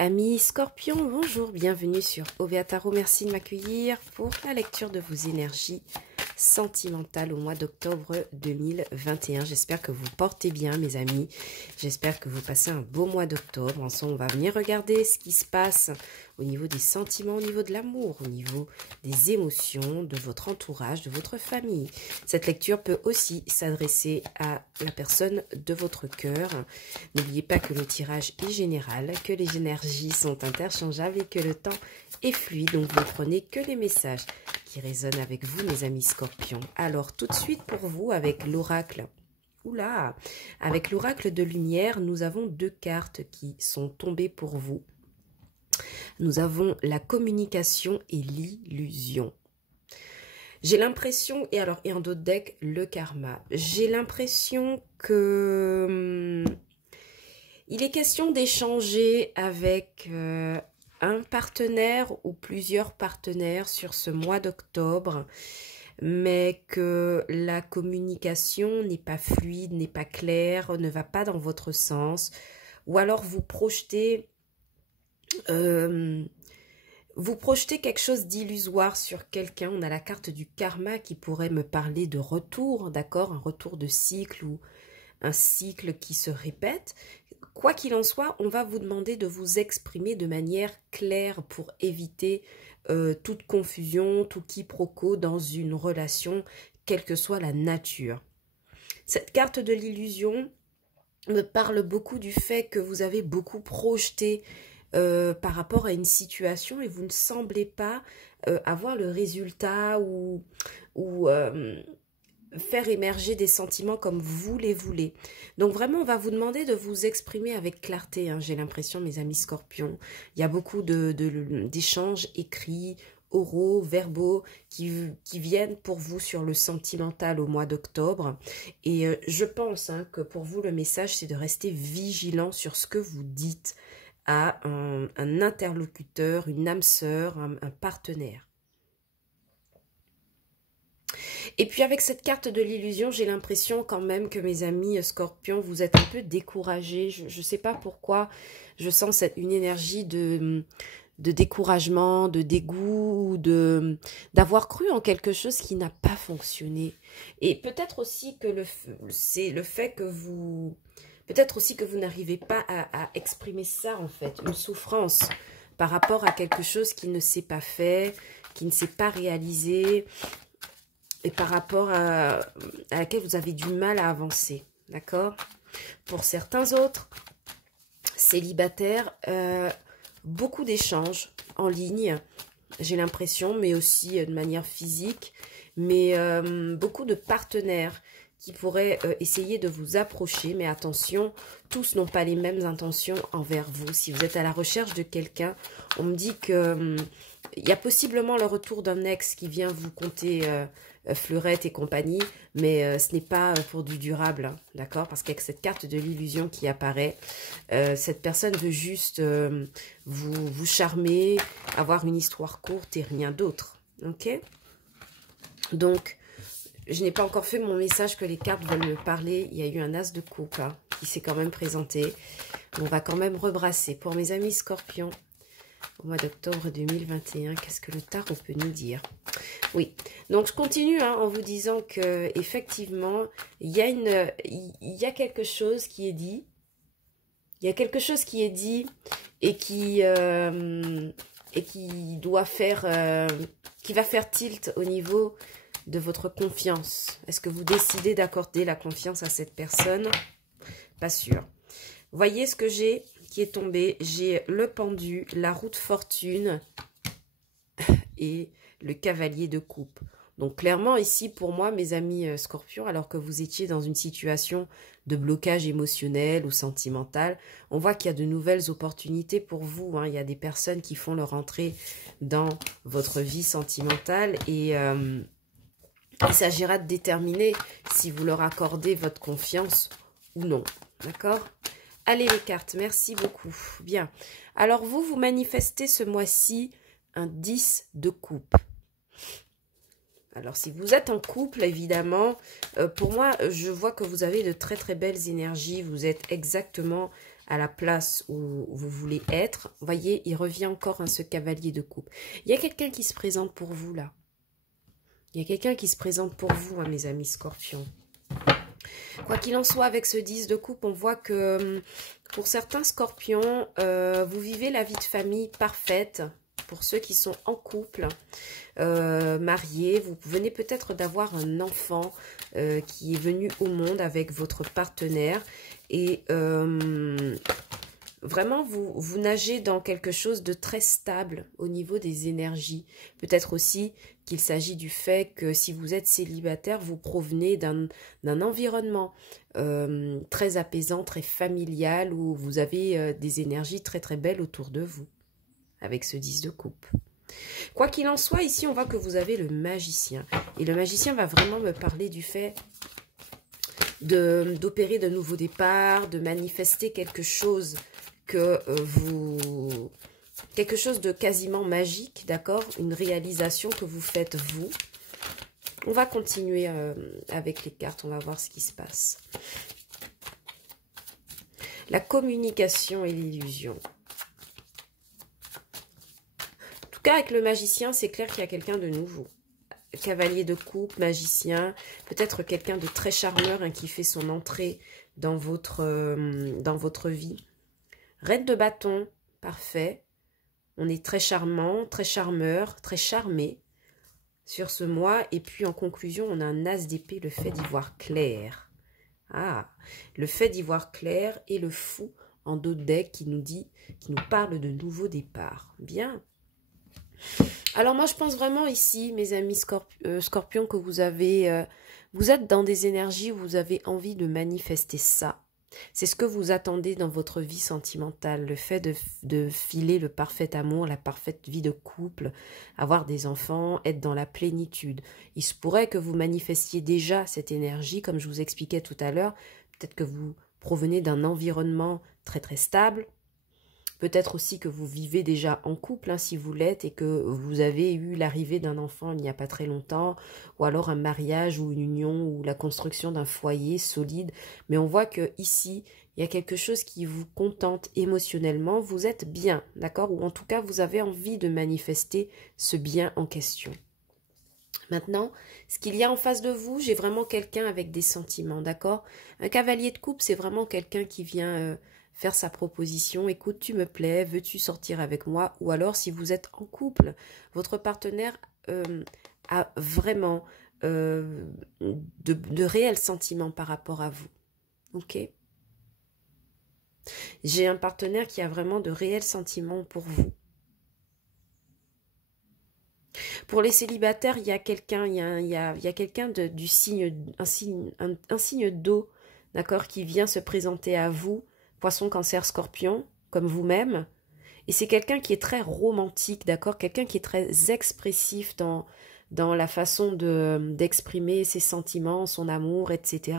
Amis Scorpion, bonjour, bienvenue sur OVA Tarot. Merci de m'accueillir pour la lecture de vos énergies sentimentales au mois d'octobre 2021. J'espère que vous portez bien, mes amis. J'espère que vous passez un beau mois d'octobre. Ensemble, on va venir regarder ce qui se passe au niveau des sentiments, au niveau de l'amour, au niveau des émotions, de votre entourage, de votre famille. Cette lecture peut aussi s'adresser à la personne de votre cœur. N'oubliez pas que le tirage est général, que les énergies sont interchangeables et que le temps est fluide. Donc, vous ne prenez que les messages qui résonnent avec vous, mes amis Scorpions. Alors, tout de suite pour vous, avec l'oracle. Oula! Avec l'oracle de lumière, nous avons deux cartes qui sont tombées pour vous. Nous avons la communication et l'illusion. J'ai l'impression, et en d'autres decks, le karma. J'ai l'impression que il est question d'échanger avec un partenaire ou plusieurs partenaires sur ce mois d'octobre, mais que la communication n'est pas fluide, n'est pas claire, ne va pas dans votre sens, ou alors vous projetez quelque chose d'illusoire sur quelqu'un. On a la carte du karma qui pourrait me parler de retour, d'accord, un retour de cycle ou un cycle qui se répète. Quoi qu'il en soit, on va vous demander de vous exprimer de manière claire pour éviter toute confusion, tout quiproquo dans une relation, quelle que soit la nature. Cette carte de l'illusion me parle beaucoup du fait que vous avez beaucoup projeté par rapport à une situation et vous ne semblez pas avoir le résultat ou faire émerger des sentiments comme vous les voulez. Donc vraiment, on va vous demander de vous exprimer avec clarté, hein, j'ai l'impression, mes amis Scorpions. Il y a beaucoup d'échanges écrits, oraux, verbaux qui viennent pour vous sur le sentimental au mois d'octobre. Et je pense que pour vous, le message, c'est de rester vigilant sur ce que vous dites à un interlocuteur, une âme sœur, un partenaire. Et puis avec cette carte de l'illusion, j'ai l'impression quand même que mes amis Scorpions, vous êtes un peu découragés. Je ne sais pas pourquoi, je sens une énergie de découragement, de dégoût, d'avoir cru en quelque chose qui n'a pas fonctionné. Et peut-être aussi que c'est le fait que vous... Peut-être aussi que vous n'arrivez pas à exprimer ça, en fait, une souffrance par rapport à quelque chose qui ne s'est pas fait, qui ne s'est pas réalisé, et par rapport à laquelle vous avez du mal à avancer, d'accord? Pour certains autres, célibataires, beaucoup d'échanges en ligne, j'ai l'impression, mais aussi de manière physique, mais beaucoup de partenaires qui pourraient essayer de vous approcher, mais attention, tous n'ont pas les mêmes intentions envers vous. Si vous êtes à la recherche de quelqu'un, on me dit que il y a possiblement le retour d'un ex qui vient vous conter fleurette et compagnie, mais ce n'est pas pour du durable, hein, d'accord? Parce qu'avec cette carte de l'illusion qui apparaît, cette personne veut juste vous charmer, avoir une histoire courte et rien d'autre, ok? Donc, je n'ai pas encore fait mon message que les cartes veulent me parler. Il y a eu un as de coupe qui s'est quand même présenté. On va quand même rebrasser. Pour mes amis Scorpions, au mois d'octobre 2021, qu'est-ce que le tarot peut nous dire? Oui, donc je continue en vous disant que effectivement, il y a quelque chose qui est dit. Il y a quelque chose qui est dit et qui doit faire, qui va faire tilt au niveau de votre confiance. Est-ce que vous décidez d'accorder la confiance à cette personne? Pas sûr. Voyez ce que j'ai qui est tombé. J'ai le pendu, la roue de fortune et le cavalier de coupe. Donc clairement ici pour moi, mes amis Scorpions, alors que vous étiez dans une situation de blocage émotionnel ou sentimental, on voit qu'il y a de nouvelles opportunités pour vous, hein. Il y a des personnes qui font leur entrée dans votre vie sentimentale et il s'agira de déterminer si vous leur accordez votre confiance ou non. D'accord? Allez les cartes, merci beaucoup. Bien. Alors vous manifestez ce mois-ci un 10 de coupe. Alors si vous êtes en couple, évidemment, pour moi, je vois que vous avez de très très belles énergies. Vous êtes exactement à la place où vous voulez être. Vous voyez, il revient encore à ce cavalier de coupe. Il y a quelqu'un qui se présente pour vous là. Il y a quelqu'un qui se présente pour vous, hein, mes amis scorpions. Quoi qu'il en soit, avec ce 10 de coupe, on voit que pour certains scorpions, vous vivez la vie de famille parfaite. Pour ceux qui sont en couple, mariés, vous venez peut-être d'avoir un enfant qui est venu au monde avec votre partenaire. Et vraiment, vous nagez dans quelque chose de très stable au niveau des énergies. Peut-être aussi qu'il s'agit du fait que si vous êtes célibataire, vous provenez d'un environnement très apaisant, très familial, où vous avez des énergies très très belles autour de vous, avec ce 10 de coupe. Quoi qu'il en soit, ici on voit que vous avez le magicien. Et le magicien va vraiment me parler du fait d'opérer de nouveaux départs, de manifester quelque chose que quelque chose de quasiment magique, d'accord? Une réalisation que vous faites vous. On va continuer avec les cartes, on va voir ce qui se passe. La communication et l'illusion. En tout cas, avec le magicien, c'est clair qu'il y a quelqu'un de nouveau. Cavalier de coupe, magicien, peut-être quelqu'un de très charmeur hein, qui fait son entrée dans votre vie. Reine de bâton, parfait. On est très charmant, très charmeur, très charmé sur ce mois. Et puis en conclusion, on a un as d'épée, le fait d'y voir clair. Ah, le fait d'y voir clair et le fou en dos de deck qui nous parle de nouveaux départs. Bien. Alors moi je pense vraiment ici, mes amis scorpions, que vous êtes dans des énergies où vous avez envie de manifester ça. C'est ce que vous attendez dans votre vie sentimentale, le fait de filer le parfait amour, la parfaite vie de couple, avoir des enfants, être dans la plénitude. Il se pourrait que vous manifestiez déjà cette énergie, comme je vous expliquais tout à l'heure. Peut-être que vous provenez d'un environnement très très stable. Peut-être aussi que vous vivez déjà en couple, hein, si vous l'êtes, et que vous avez eu l'arrivée d'un enfant il n'y a pas très longtemps, ou alors un mariage ou une union, ou la construction d'un foyer solide. Mais on voit que ici, il y a quelque chose qui vous contente émotionnellement. Vous êtes bien, d'accord? Ou en tout cas, vous avez envie de manifester ce bien en question. Maintenant, ce qu'il y a en face de vous, j'ai vraiment quelqu'un avec des sentiments, d'accord? Un cavalier de coupe, c'est vraiment quelqu'un qui vient faire sa proposition. Écoute, tu me plais, veux-tu sortir avec moi? Ou alors, si vous êtes en couple, votre partenaire a vraiment de réels sentiments par rapport à vous. Ok? J'ai un partenaire qui a vraiment de réels sentiments pour vous. Pour les célibataires, il y a quelqu'un, il y a quelqu'un du signe, un signe d'eau, d'accord, qui vient se présenter à vous, Poisson, Cancer, Scorpion, comme vous-même. Et c'est quelqu'un qui est très romantique, d'accord, quelqu'un qui est très expressif dans la façon d'exprimer ses sentiments, son amour, etc.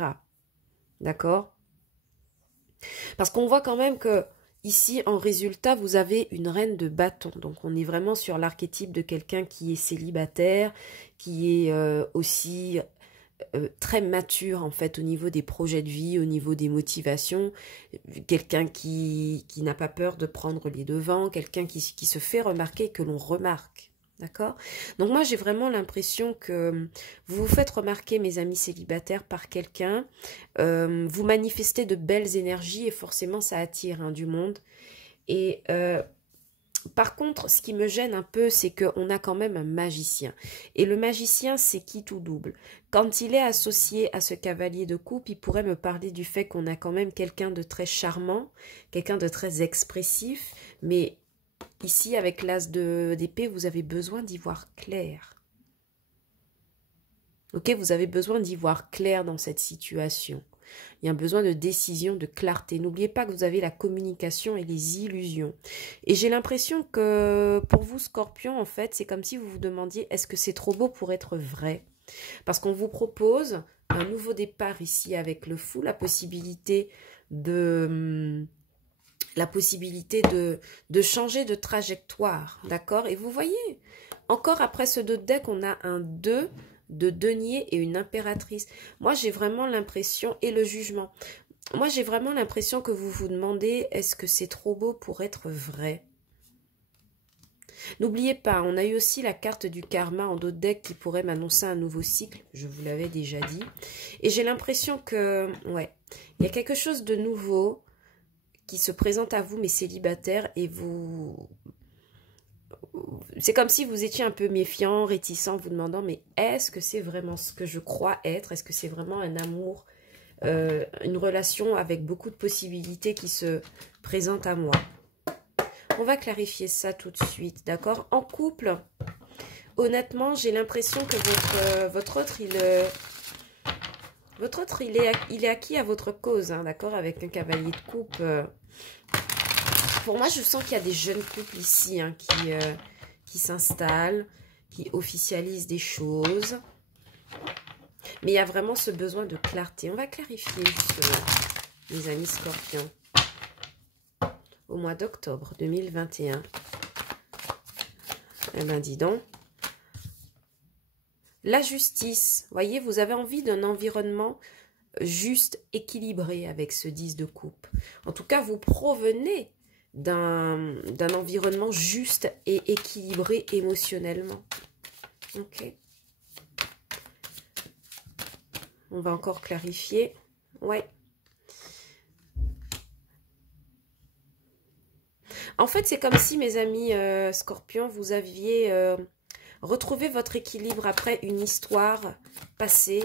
D'accord? Parce qu'on voit quand même que ici, en résultat, vous avez une reine de bâton. Donc, on est vraiment sur l'archétype de quelqu'un qui est célibataire, qui est aussi très mature, en fait, au niveau des projets de vie, au niveau des motivations. Quelqu'un qui n'a pas peur de prendre les devants, quelqu'un qui se fait remarquer et que l'on remarque. D'accord? Donc moi, j'ai vraiment l'impression que vous vous faites remarquer, mes amis célibataires, par quelqu'un. Vous manifestez de belles énergies et forcément, ça attire hein, du monde. Et par contre, ce qui me gêne un peu, c'est qu'on a quand même un magicien. Et le magicien, c'est qui tout double? Quand il est associé à ce cavalier de coupe, il pourrait me parler du fait qu'on a quand même quelqu'un de très charmant, quelqu'un de très expressif, mais ici, avec l'as d'épée, vous avez besoin d'y voir clair. Ok, vous avez besoin d'y voir clair dans cette situation. Il y a un besoin de décision, de clarté. N'oubliez pas que vous avez la communication et les illusions. Et j'ai l'impression que pour vous, Scorpion, en fait, c'est comme si vous vous demandiez est-ce que c'est trop beau pour être vrai? Parce qu'on vous propose un nouveau départ ici avec le fou, la possibilité de changer de trajectoire, d'accord? Et vous voyez, encore après ce 2 de deck, on a un 2 de denier et une impératrice. Moi, j'ai vraiment l'impression, et le jugement, moi, j'ai vraiment l'impression que vous vous demandez, est-ce que c'est trop beau pour être vrai? N'oubliez pas, on a eu aussi la carte du karma en d'autres decks qui pourrait m'annoncer un nouveau cycle, je vous l'avais déjà dit. Et j'ai l'impression que, ouais, il y a quelque chose de nouveau qui se présente à vous, mes célibataires, et vous... C'est comme si vous étiez un peu méfiant, réticent, vous demandant, mais est-ce que c'est vraiment ce que je crois être? Est-ce que c'est vraiment un amour, une relation avec beaucoup de possibilités qui se présentent à moi? On va clarifier ça tout de suite, d'accord? En couple, honnêtement, j'ai l'impression que votre autre, il est acquis à votre cause, hein, d'accord? Avec un cavalier de coupe. Pour moi, je sens qu'il y a des jeunes couples ici, hein, qui s'installent, qui officialisent des choses. Mais il y a vraiment ce besoin de clarté. On va clarifier justement, mes amis scorpions. Au mois d'octobre 2021. Eh ben, dis donc. La justice. Voyez, vous avez envie d'un environnement juste, équilibré avec ce 10 de coupe. En tout cas, vous provenez d'un environnement juste et équilibré émotionnellement. Ok. On va encore clarifier. Ouais. En fait, c'est comme si, mes amis scorpions, vous aviez retrouvé votre équilibre après une histoire passée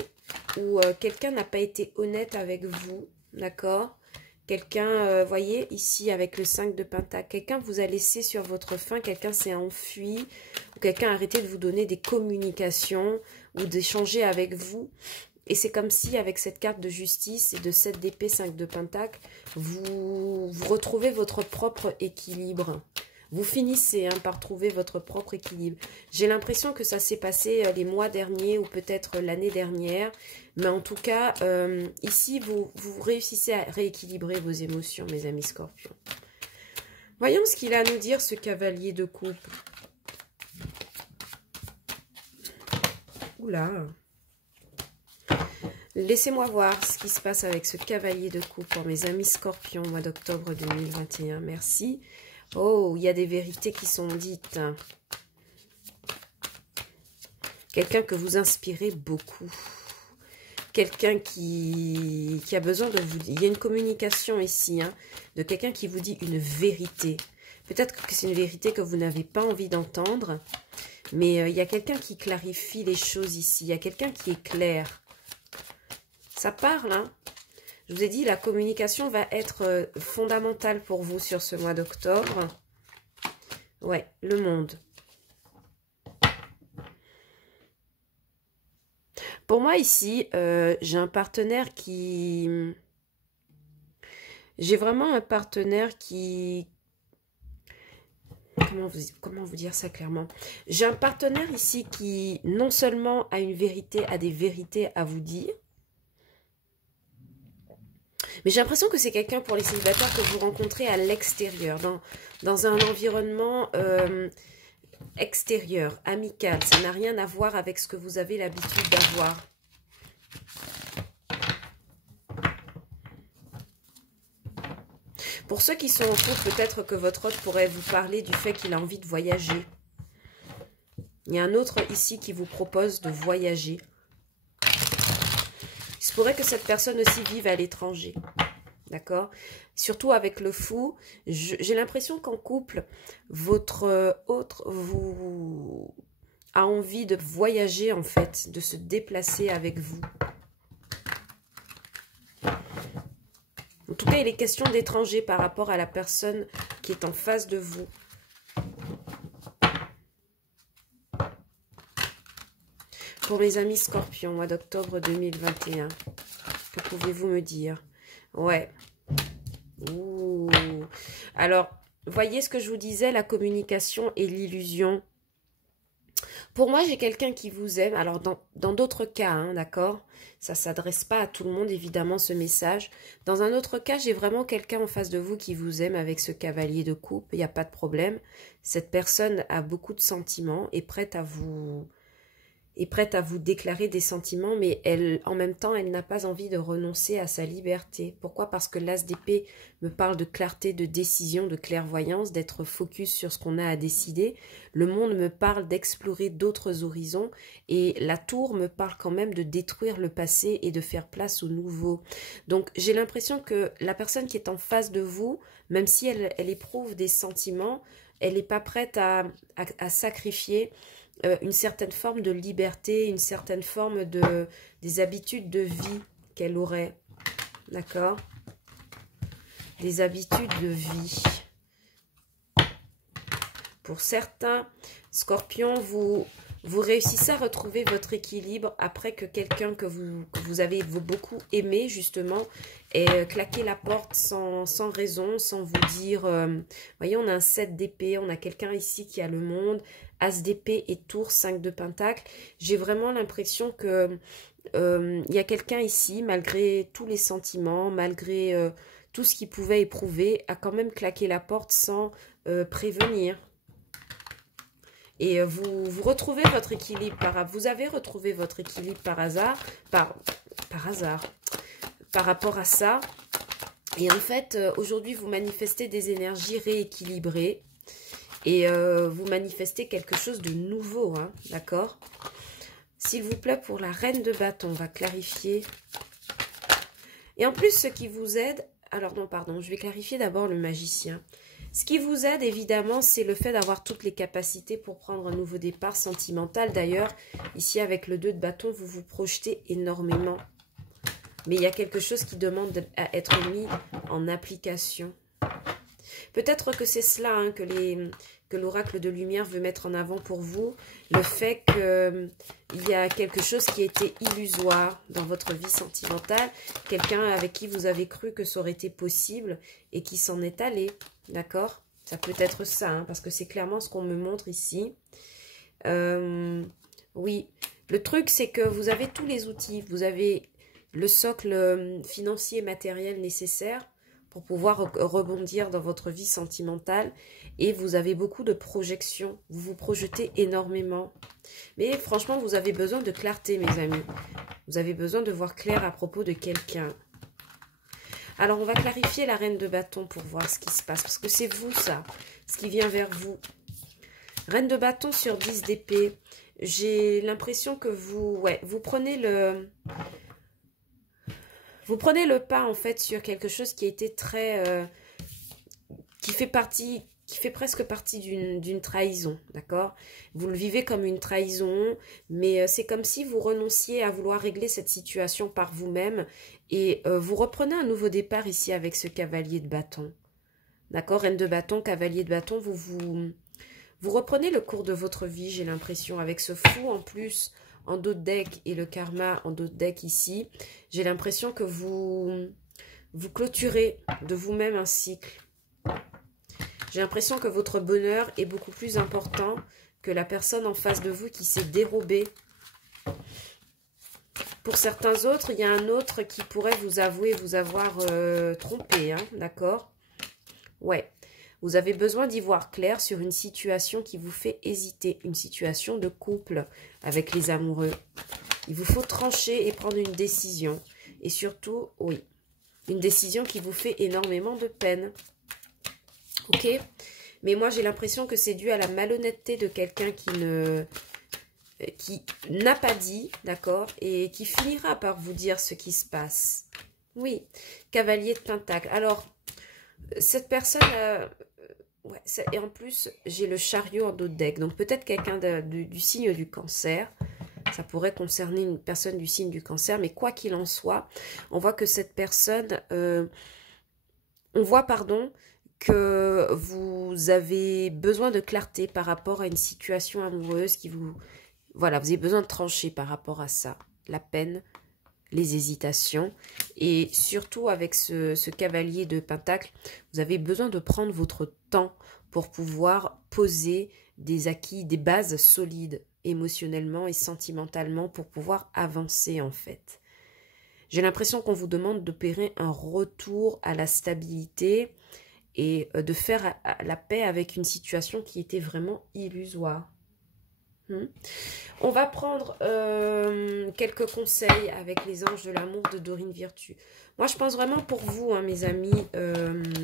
où quelqu'un n'a pas été honnête avec vous, d'accord? Quelqu'un, voyez, ici, avec le 5 de Pentacle, quelqu'un vous a laissé sur votre faim, quelqu'un s'est enfui, ou quelqu'un a arrêté de vous donner des communications ou d'échanger avec vous. Et c'est comme si, avec cette carte de justice et de 7 d'épée, 5 de pentacle, vous retrouvez votre propre équilibre. Vous finissez par trouver votre propre équilibre. J'ai l'impression que ça s'est passé les mois derniers ou peut-être l'année dernière. Mais en tout cas, ici, vous réussissez à rééquilibrer vos émotions, mes amis scorpions. Voyons ce qu'il a à nous dire, ce cavalier de coupe. Oula! Laissez-moi voir ce qui se passe avec ce cavalier de coupe pour mes amis scorpions au mois d'octobre 2021. Merci. Oh, il y a des vérités qui sont dites. Quelqu'un que vous inspirez beaucoup. Quelqu'un qui a besoin de vous... Il y a une communication ici, hein, de quelqu'un qui vous dit une vérité. Peut-être que c'est une vérité que vous n'avez pas envie d'entendre, mais il y a quelqu'un qui clarifie les choses ici. Il y a quelqu'un qui est clair. Ça parle, hein. Je vous ai dit, la communication va être fondamentale pour vous sur ce mois d'octobre. Ouais, le monde. Pour moi, ici, j'ai un partenaire qui... J'ai vraiment un partenaire qui... Comment vous dire ça clairement? J'ai un partenaire ici qui, non seulement a une vérité, a des vérités à vous dire, mais j'ai l'impression que c'est quelqu'un pour les célibataires que vous rencontrez à l'extérieur, dans un environnement extérieur, amical. Ça n'a rien à voir avec ce que vous avez l'habitude d'avoir. Pour ceux qui sont en couple, peut-être que votre hôte pourrait vous parler du fait qu'il a envie de voyager. Il y a un autre ici qui vous propose de voyager. Il se pourrait que cette personne aussi vive à l'étranger. D'accord? Surtout avec le fou, j'ai l'impression qu'en couple, votre hôte a envie de voyager en fait, de se déplacer avec vous. En tout cas, il est question d'étranger par rapport à la personne qui est en face de vous. Pour mes amis scorpions, mois d'octobre 2021, que pouvez-vous me dire? Ouais. Ouh. Alors, voyez ce que je vous disais, la communication et l'illusion. Pour moi, j'ai quelqu'un qui vous aime. Alors, dans d'autres cas, hein, d'accord? Ça ne s'adresse pas à tout le monde, évidemment, ce message. Dans un autre cas, j'ai vraiment quelqu'un en face de vous qui vous aime avec ce cavalier de coupe. Il n'y a pas de problème. Cette personne a beaucoup de sentiments, est prête à vous est prête à vous déclarer des sentiments, mais elle, en même temps, elle n'a pas envie de renoncer à sa liberté. Pourquoi? Parce que l'As d'épée me parle de clarté, de décision, de clairvoyance, d'être focus sur ce qu'on a à décider. Le monde me parle d'explorer d'autres horizons, et la tour me parle quand même de détruire le passé et de faire place au nouveau. Donc, j'ai l'impression que la personne qui est en face de vous, même si elle éprouve des sentiments, elle n'est pas prête à sacrifier une certaine forme de liberté, une certaine forme des habitudes de vie qu'elle aurait. D'accord? Des habitudes de vie. Pour certains, Scorpion, vous réussissez à retrouver votre équilibre après que quelqu'un que vous avez beaucoup aimé, justement, ait claqué la porte sans raison, sans vous dire... voyez, on a un 7 d'épée, on a quelqu'un ici qui a le monde, As d'épée et tour, 5 de pentacle. J'ai vraiment l'impression que il y a quelqu'un ici, malgré tous les sentiments, malgré tout ce qu'il pouvait éprouver, a quand même claqué la porte sans prévenir. Et vous retrouvez votre équilibre vous avez retrouvé votre équilibre par hasard, par rapport à ça. Et en fait, aujourd'hui, vous manifestez des énergies rééquilibrées. Et vous manifestez quelque chose de nouveau, hein, d'accord? S'il vous plaît, pour la reine de bâton, on va clarifier. Et en plus, ce qui vous aide... Alors non, pardon, je vais clarifier d'abord le magicien. Ce qui vous aide, évidemment, c'est le fait d'avoir toutes les capacités pour prendre un nouveau départ sentimental. D'ailleurs, ici, avec le 2 de bâton, vous vous projetez énormément. Mais il y a quelque chose qui demande à être mis en application. Peut-être que c'est cela hein, que l'oracle de lumière veut mettre en avant pour vous. Le fait qu'il y a quelque chose qui était illusoire dans votre vie sentimentale. Quelqu'un avec qui vous avez cru que ça aurait été possible et qui s'en est allé. D'accord? Ça peut être ça, hein, parce que c'est clairement ce qu'on me montre ici. Oui, le truc c'est que vous avez tous les outils. Vous avez le socle financier et matériel nécessaire pour pouvoir rebondir dans votre vie sentimentale. Et vous avez beaucoup de projections. Vous vous projetez énormément. Mais franchement, vous avez besoin de clarté, mes amis. Vous avez besoin de voir clair à propos de quelqu'un. Alors, on va clarifier la reine de bâton pour voir ce qui se passe. Parce que c'est vous, ça. Ce qui vient vers vous. Reine de bâton sur 10 d'épée. J'ai l'impression que vous prenez le... Vous prenez le pas, en fait, sur quelque chose qui a été très... qui fait presque partie d'une trahison, d'accord? Vous le vivez comme une trahison, mais c'est comme si vous renonciez à vouloir régler cette situation par vous-même et vous reprenez un nouveau départ ici avec ce cavalier de bâton. D'accord? Reine de bâton, cavalier de bâton, vous reprenez le cours de votre vie, j'ai l'impression, avec ce fou en plus... en dos de deck et le karma en dos de deck ici, j'ai l'impression que vous clôturez de vous-même un cycle. J'ai l'impression que votre bonheur est beaucoup plus important que la personne en face de vous qui s'est dérobée. Pour certains autres, il y a un autre qui pourrait vous avouer vous avoir trompé, hein, d'accord? Ouais. Vous avez besoin d'y voir clair sur une situation qui vous fait hésiter, une situation de couple avec les amoureux. Il vous faut trancher et prendre une décision. Et surtout, oui, une décision qui vous fait énormément de peine. Ok? Mais moi, j'ai l'impression que c'est dû à la malhonnêteté de quelqu'un qui n'a pas dit, d'accord? Et qui finira par vous dire ce qui se passe. Oui, cavalier de pentacle. Alors, cette personne... ouais, et en plus, j'ai le chariot en dos de deck. Donc, peut-être quelqu'un du signe du cancer. Ça pourrait concerner une personne du signe du cancer. Mais quoi qu'il en soit, on voit que cette personne... que vous avez besoin de clarté par rapport à une situation amoureuse qui vous... Voilà, vous avez besoin de trancher par rapport à ça. La peine, les hésitations. Et surtout avec ce cavalier de pentacle, vous avez besoin de prendre votre temps pour pouvoir poser des acquis, des bases solides émotionnellement et sentimentalement pour pouvoir avancer en fait. J'ai l'impression qu'on vous demande d'opérer un retour à la stabilité et de faire la paix avec une situation qui était vraiment illusoire. On va prendre quelques conseils avec les anges de l'amour de Dorine Virtue. Moi, je pense vraiment pour vous, hein, mes amis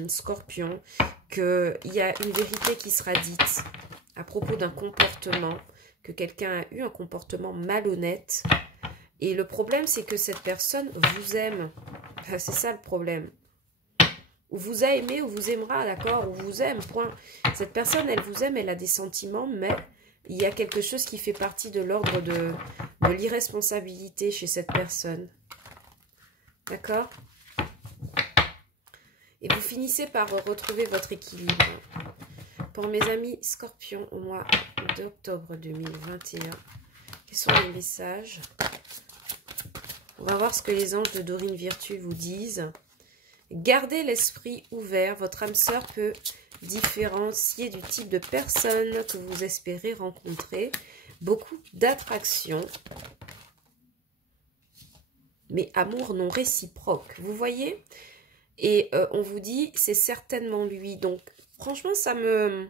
scorpions, qu'il y a une vérité qui sera dite à propos d'un comportement, que quelqu'un a eu un comportement malhonnête. Et le problème, c'est que cette personne vous aime. Enfin, c'est ça le problème. Ou vous a aimé, ou vous aimera, d'accord? Ou vous aime, point. Cette personne, elle vous aime, elle a des sentiments, mais il y a quelque chose qui fait partie de l'ordre de l'irresponsabilité chez cette personne. D'accord? Et vous finissez par retrouver votre équilibre. Pour mes amis scorpions, au mois d'octobre 2021, quels sont les messages? On va voir ce que les anges de Dorine Virtue vous disent. Gardez l'esprit ouvert. Votre âme sœur peut différencier du type de personne que vous espérez rencontrer. Beaucoup d'attraction, mais amour non réciproque. Vous voyez? Et on vous dit, c'est certainement lui. Donc, franchement, ça me...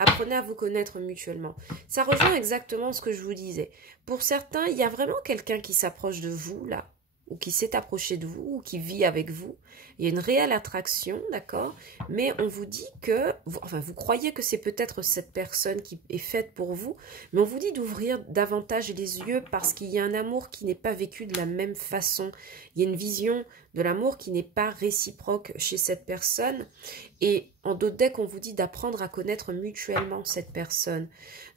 Apprenez à vous connaître mutuellement. Ça rejoint exactement ce que je vous disais. Pour certains, il y a vraiment quelqu'un qui s'approche de vous, là, ou qui s'est approché de vous, ou qui vit avec vous. Il y a une réelle attraction, d'accord? Mais on vous dit que, enfin, vous croyez que c'est peut-être cette personne qui est faite pour vous, mais on vous dit d'ouvrir davantage les yeux parce qu'il y a un amour qui n'est pas vécu de la même façon. Il y a une vision de l'amour qui n'est pas réciproque chez cette personne. Et en d'autres decks, on vous dit d'apprendre à connaître mutuellement cette personne.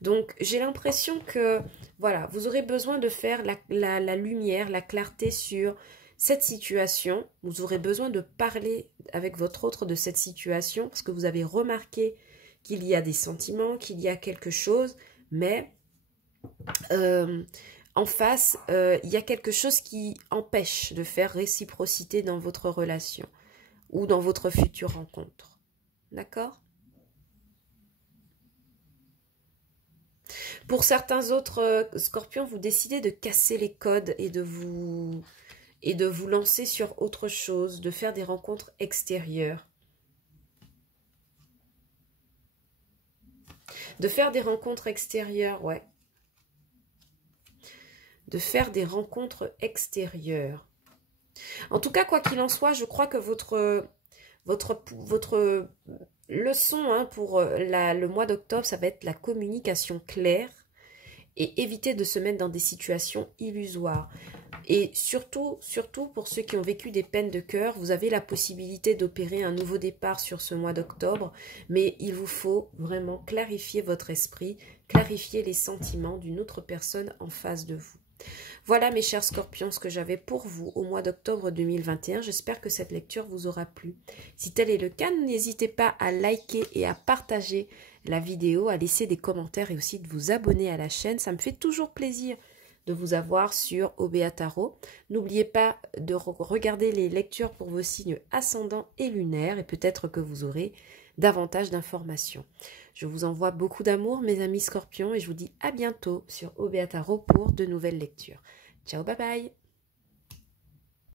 Donc, j'ai l'impression que, voilà, vous aurez besoin de faire la lumière, la clarté sur cette situation. Vous aurez besoin de parler avec votre autre de cette situation parce que vous avez remarqué qu'il y a des sentiments, qu'il y a quelque chose, mais en face, il y a quelque chose qui empêche de faire réciprocité dans votre relation ou dans votre future rencontre. D'accord? Pour certains autres scorpions, vous décidez de casser les codes et de vous lancer sur autre chose, de faire des rencontres extérieures. De faire des rencontres extérieures, ouais. De faire des rencontres extérieures. En tout cas, quoi qu'il en soit, je crois que votre leçon hein, pour le mois d'octobre, ça va être la communication claire et éviter de se mettre dans des situations illusoires. Et surtout pour ceux qui ont vécu des peines de cœur, vous avez la possibilité d'opérer un nouveau départ sur ce mois d'octobre, mais il vous faut vraiment clarifier votre esprit, clarifier les sentiments d'une autre personne en face de vous. Voilà mes chers scorpions, ce que j'avais pour vous au mois d'octobre 2021. J'espère que cette lecture vous aura plu. Si tel est le cas, n'hésitez pas à liker et à partager la vidéo, à laisser des commentaires et aussi de vous abonner à la chaîne. Ça me fait toujours plaisir de vous avoir sur OBA Tarot. N'oubliez pas de regarder les lectures pour vos signes ascendants et lunaires et peut-être que vous aurez davantage d'informations. Je vous envoie beaucoup d'amour, mes amis scorpions, et je vous dis à bientôt sur OBA Tarot pour de nouvelles lectures. Ciao, bye bye!